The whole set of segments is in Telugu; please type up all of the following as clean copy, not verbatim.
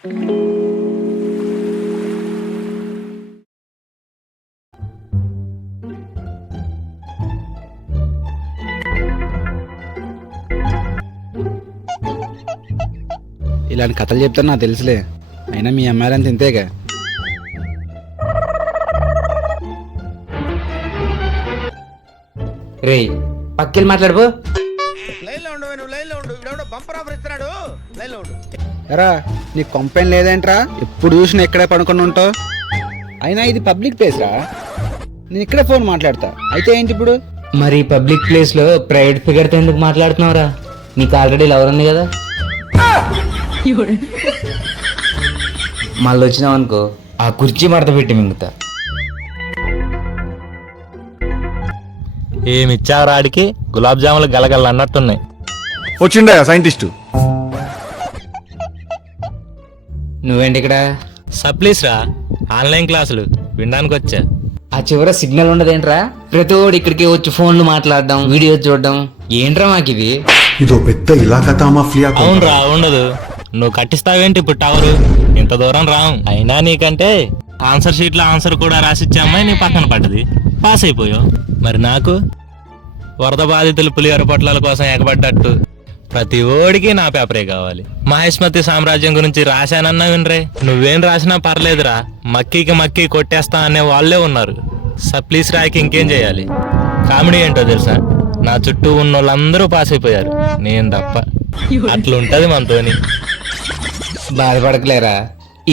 ఇలాంటి కథలు చెప్తాను నాకు తెలుసులే, అయినా మీ అమ్మాయిలంత ఇంతేగా. రే పక్కెళ్ళి మాట్లాడుకో. ఎరా నీ కంప్లైంట్ లేదేంట్రా, ఎప్పుడు చూసినా ఇక్కడే పడుకొని ఉంటావు. అయినా ఇది పబ్లిక్ ప్లేస్ రా, నేను ఇక్కడే ఫోన్ మాట్లాడతా. అయితే ఏంటి ఇప్పుడు? మరి పబ్లిక్ ప్లేస్ లో ప్రైవేట్ ఫిగర్ తో ఎందుకు మాట్లాడుతున్నావురా? నీకు ఆల్రెడీ లవర్ ఉంది కదా. మళ్ళీ వచ్చినావు అనుకో ఆ కుర్చీ మడత పెట్టి మింగుతా. ఏమిచ్చావు ఆడికి? గులాబ్ జాములు గలగల అన్నట్టున్నాయి. వచ్చిండా సైంటిస్టు? నువ్వేంటి ఇక్కడ? సప్లీస్ రా, ఆన్లైన్ క్లాసులు వినడానికి వచ్చా. ఆ చివర సిగ్నల్ ఉండదేంట్రా? ప్రతివాడు ఇక్కడికి వచ్చి ఫోన్లు మాట్లాడడం, వీడియో చూడడం ఏంట్రా మాకిది? ఇదో పెద్ద ఇలాకా మాఫియా. అవునరా, ఉండదు. నువ్వు కట్టిస్తావేంటి ఇప్పుడు టవరు? ఇంత దూరం రావు. అయినా నీకంటే ఆన్సర్ షీట్ లో ఆన్సర్ కూడా రాసిచ్చే అమ్మాయి నీ పక్కన పడ్డది, పాస్ అయిపోయావు. మరి నాకు వరద బాధితులు పులిహోర పొట్లాల కోసం ఎగబడ్డట్టు ప్రతి ఓడికి నా పేపరే కావాలి. మహేష్మతి సామ్రాజ్యం గురించి రాశానన్నా వినరే. నువ్వేం రాసినా పర్లేదురా, మక్కీకి మక్కీ కొట్టేస్తా అనే వాళ్ళే ఉన్నారు. సప్లీస్ రాయికి ఇంకేం చేయాలి? కామెడీ ఏంటో తెలుసా, నా చుట్టూ ఉన్న వాళ్ళందరూ పాస్ అయిపోయారు, నేను తప్ప. అట్లుంటది మనతోని. బాధపడకలేరా,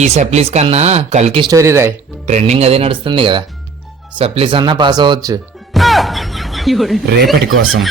ఈ సప్లీస్ కన్నా కల్కి స్టోరీ రాయ్, ట్రెండింగ్ అదే నడుస్తుంది కదా. సప్లీస్ అన్నా పాస్ అవ్వచ్చు రేపటి కోసం.